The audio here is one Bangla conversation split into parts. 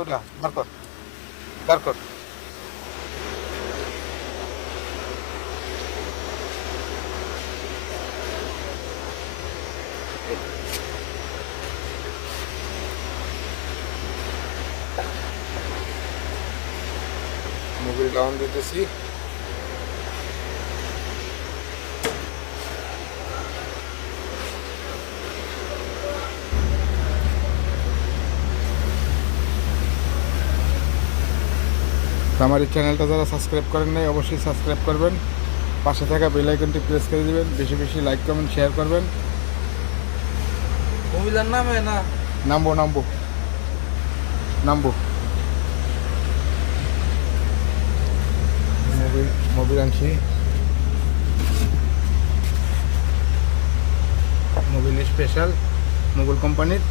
ওটা বার কর, বার কর। মোবিল অন দিতেছি। আমার এই চ্যানেলটা যারা সাবস্ক্রাইব করেন নাই অবশ্যই সাবস্ক্রাইব করবেন, পাশে থাকা বেল আইকনটি প্রেস করে দিবেন, বেশি বেশি লাইক কমেন্ট শেয়ার করবেন। মোবিলার নামে না নামবো নামবো নামবো। মোবিল মোবিল আনছি, মোবিল স্পেশাল মোবিল কোম্পানির।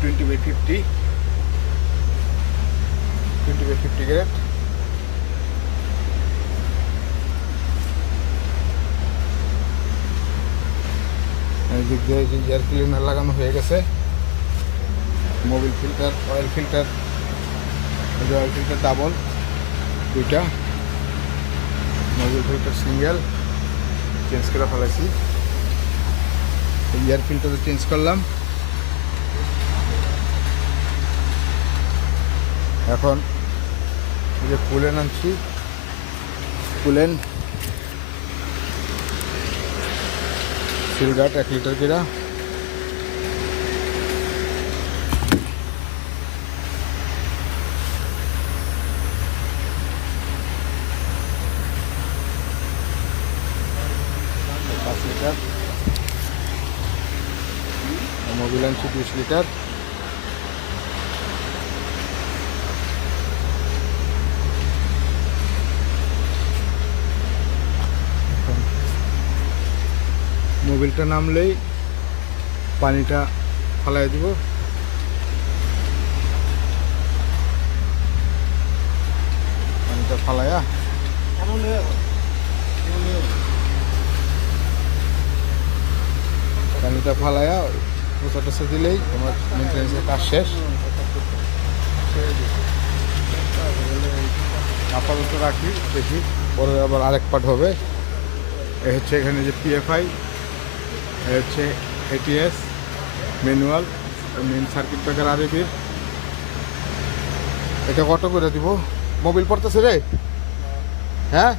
Twenty by 50 grade. এদিক দিয়ে এয়ার ক্লিনার লাগানো হয়ে গেছে, Mobil filter, oil filter, oil filter double দুইটা, মোবিল ফিল্টার সিঙ্গেল চেঞ্জ করে ফেলাইছি। এয়ার ফিল্টারও চেঞ্জ করলাম। এখন এই যে কুলেন আনছি, কুলেন সিলগাট 1 লিটার কিরা। লিটার মোবিল আনছি 20 লিটার। মোবিলটা নামলেই পানিটা ফালাই দিব। পানিটা ফালাইয়া পানিটা ফালাইয়া পোছা টোছা দিলেই তোমার মেনটেন্যান্সের কাজ শেষ। আপাতত রাখি, দেখি পরে আবার আরেক পার্ট হবে। এ হচ্ছে এখানে যে পিএফআই, এ হচ্ছে ATS manual, main circuit breaker আরবির। এটা কত করে দিব? মোবিল পড়তেছে রে, হ্যাঁ।